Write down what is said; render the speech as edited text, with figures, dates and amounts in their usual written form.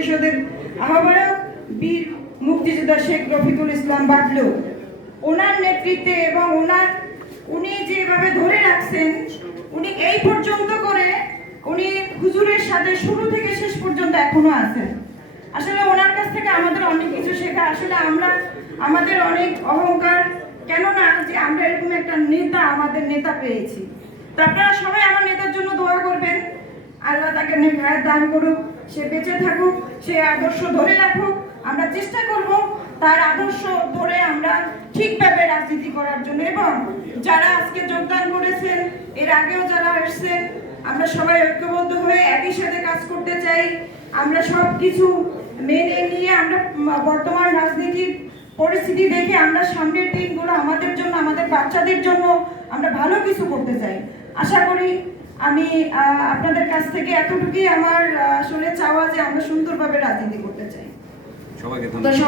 পরিষদের আহ্বায়ক বীর মুক্তিযোদ্ধা শেখ রফিকুল ইসলাম বাটলু, ওনার নেতৃত্বে এবং উনি যেভাবে ধরে রাখছেন, উনি এই পর্যন্ত করে উনি হুজুরের সাথে শুরু থেকে শেষ পর্যন্ত এখনো আছেন। আসলে ওনার কাছ থেকে আমাদের অনেক কিছু শেখা। আসলে আমাদের অনেক অহংকার, কেননা যে আমরা এরকম একটা আমাদের নেতা পেয়েছি। তো আপনারা সবাই আমার নেতার জন্য দোয়া করবেন, আল্লাহ তাকে নেক হায়াত দান করুক, সে বেঁচে থাকুক, সে আদর্শ ধরে রাখুক। আমরা চেষ্টা করব তার আদর্শ ধরে আমরা ঠিকভাবে রাজনীতি করার জন্য। এবং যারা আজকে যোগদান করেছেন, এর আগেও যারা এসেছেন, আমরা সবাই ঐক্যবদ্ধ হয়ে একই সাথে কাজ করতে চাই। আমরা সব কিছু মেনে নিয়ে আমরা বর্তমান রাজনীতির পরিস্থিতি দেখে আমরা সামনের দিনগুলো আমাদের জন্য, আমাদের বাচ্চাদের জন্য আমরা ভালো কিছু করতে চাই। আশা করি আমি আপনাদের কাছ থেকে এতটুকুই আমার আসলে চাওয়া যে আমরা সুন্দরভাবে রাজনীতি করতে চাই। সবাইকে